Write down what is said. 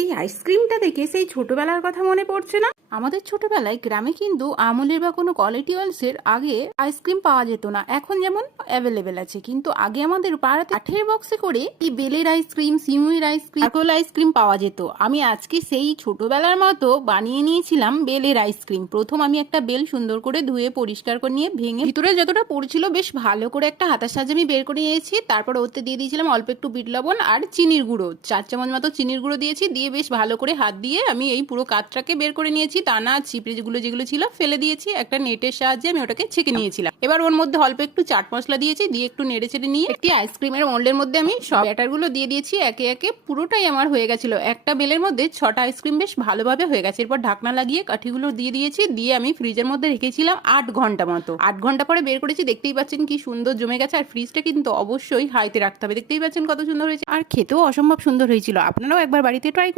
এই আইসক্রিমটা দেখে সেই ছোটবেলার কথা মনে পড়ছে না? আমাদের ছোটবেলায় গ্রামে কিন্তু আমুলের বা কোনো কোয়ালিটি ওয়ালসের আগে আইসক্রিম পাওয়া যেত না। এখন যেমন অ্যাভেলেবেল আছে, কিন্তু আগে আমাদের পাড়াতে কাঠের বক্সে করে এই বেলের আইসক্রিম, সিমুইয়ের আইসক্রিম, নারকেল আইসক্রিম পাওয়া যেত। আমি আজকে সেই ছোটবেলার মতো বানিয়ে নিয়েছিলাম বেলের আইসক্রিম। প্রথম আমি একটা বেল সুন্দর করে ধুয়ে পরিষ্কার করে নিয়ে ভেঙে ভিতরে যতটা পড়ছিল বেশ ভালো করে একটা হাতার সাহায্যে আমি বের করে নিয়েছি। তারপর ওতে দিয়ে দিয়েছিলাম অল্প একটু বিট লবণ আর চিনির গুঁড়ো, 4 চামচ মতো চিনির গুঁড়ো দিয়েছি। দিয়ে বেশ ভালো করে হাত দিয়ে আমি এই পুরো কাঠটাকে বের করে নিয়েছি। তা না চিপড়ে যেগুলো ছিল ফেলে দিয়েছি। একটা নেটের সাহায্যে আমি ওটাকে ছেঁকে নিয়েছিলাম। এবার ওর মধ্যে অল্প একটু চাট মশলা দিয়েছি, দিয়ে একটু নেড়ে চেড়ে নিয়ে একটি আইসক্রিমের মোল্ডের মধ্যে আমি সব ব্যাটারগুলো দিয়ে দিয়েছি একে একে। পুরোটাই আমার হয়ে গেছিল। একটা বেলের মধ্যে 6টা আইসক্রিম বেশ ভালোভাবে হয়ে গেছে। এরপর ঢাকনা লাগিয়ে কাঠিগুলো দিয়ে দিয়েছি। দিয়ে আমি ফ্রিজের মধ্যে রেখেছিলাম 8 ঘন্টা মতো। 8 ঘন্টা পরে বের করেছি। দেখতেই পাচ্ছেন কি সুন্দর জমে গেছে। আর ফ্রিজটা কিন্তু অবশ্যই হাইতে রাখতে হবে। দেখতেই পাচ্ছেন কত সুন্দর হয়েছে, আর খেতেও অসম্ভব সুন্দর হয়েছিল। আপনারাও একবার বাড়িতে ট্রাই